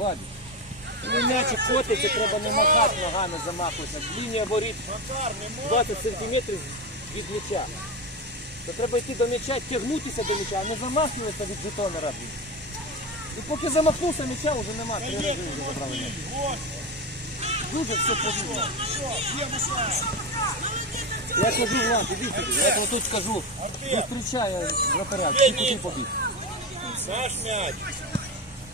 Владі. Коли м'ячик котиться, треба не махати ногами, замахуватися. Лінія воріт 20 сантиметрів від м'яча. То треба йти до м'яча, тягнутися до м'яча, а не замахуватися від блін. І поки замахнувся, м'яча вже нема. Три рази вже забрали м'яч. Дуже все повільно. Я кажу, Влад, іди сюди. Я тут скажу, зустрічає вратаря. Ти куди побіг? Наш м'яч.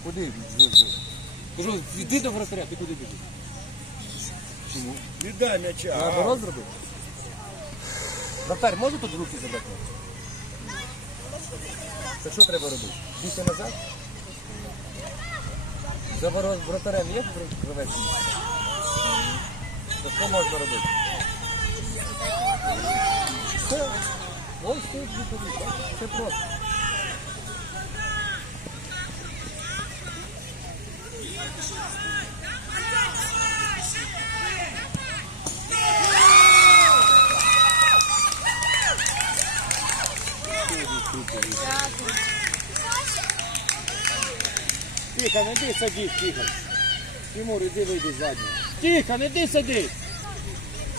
Куди? Жив, жив. Кажу, іди до вратаря, ти куди біжиш? Чому? Віддай м'яча. Наоборот зробив? Вратар може тут руки забрати? Це що треба робити? Бійся назад? За ворот- вратарем є гравець? То що можна робити? Все. Ось тут відповідь. бачиш? Це просто. Тихо, не йди садись, тихо. Тимур, іди вийди з заднього. Тихо, не йди садись.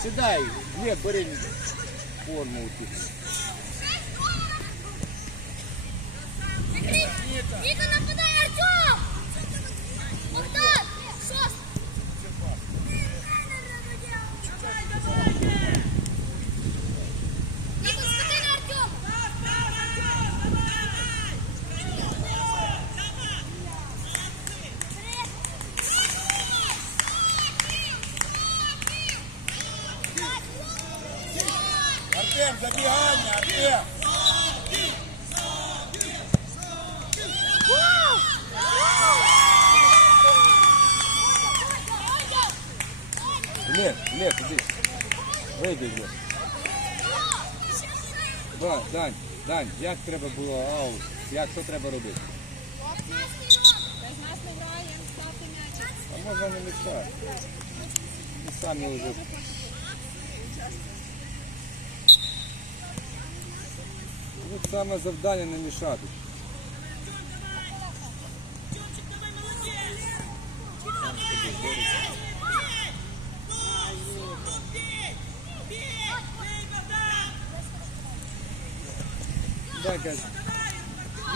Сідай, Глеб, бери форму. у тих. Ніка нападай, Артем, забігання, Артем. Глеб, Глеб, іди. Вийди, Глеб. Да, Дань, Дань, як треба було аут? Як що треба робити? А можна не мішати. І самі вже. Саме завдання не мішати.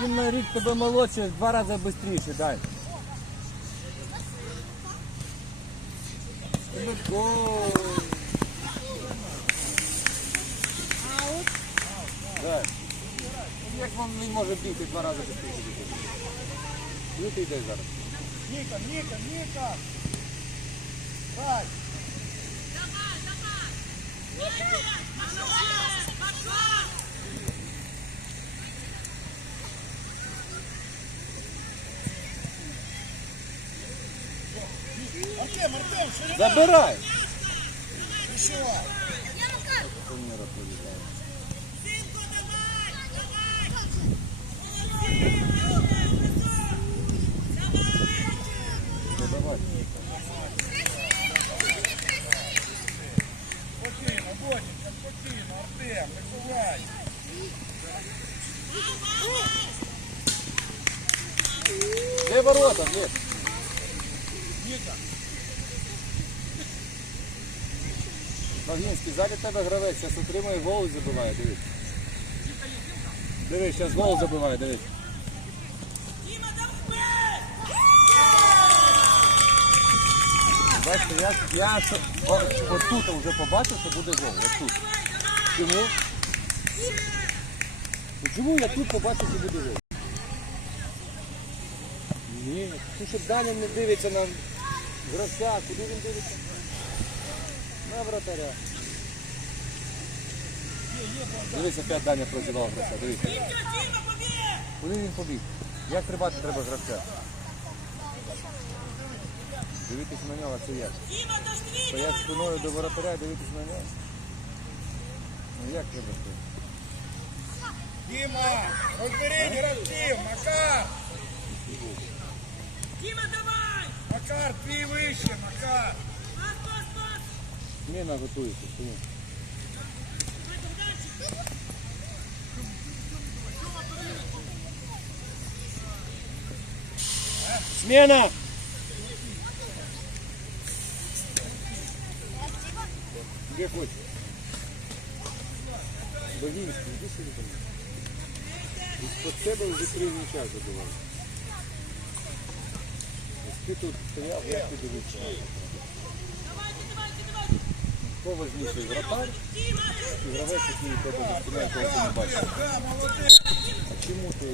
Він на рік тебе молодший, в два рази швидше, дай. Гол. Дай. Як вам він може бігти два рази швидше? Ну ти йдеш зараз. Ніка, Ніка, Ніка. Дай. Артем, Артем, ширина. Забирай! Вишивай. Тренера прилітає. Де ворота, Глеб? Ніка. Багінський, ззаді тебе гравець, зараз отримує гол і забиває, дивись. Дивись, зараз гол забиває, дивись. Бачите, я, я що- о, отут вже побачив, що буде гол. Отут. Чому? Ну, Чому я тут побачив, що буде гол? Ні, тому що Даня не дивиться на гравця, куди він дивиться? На вратаря. Дивись, опять Даня прозівав гравця, дивись. Куди він побіг? Як тримати треба гравця? Дивитись на нього, це як? Стоять спиною до воротаря, дивитись на нього. Ну як треба це? Діма, розбери гравців, Макар. Дима, давай! Макар, ты выше, Макар! Пас, пас, пас! Смена готовится, почему? Смена! Где хочешь? Богинский, иди сюда. Из-под тебя уже три мяча забивали. Ти тут стояв, як ти дивився. Хто важніший вратар? Чи гравець, який тебе ти не бачиш? Да. А чому ти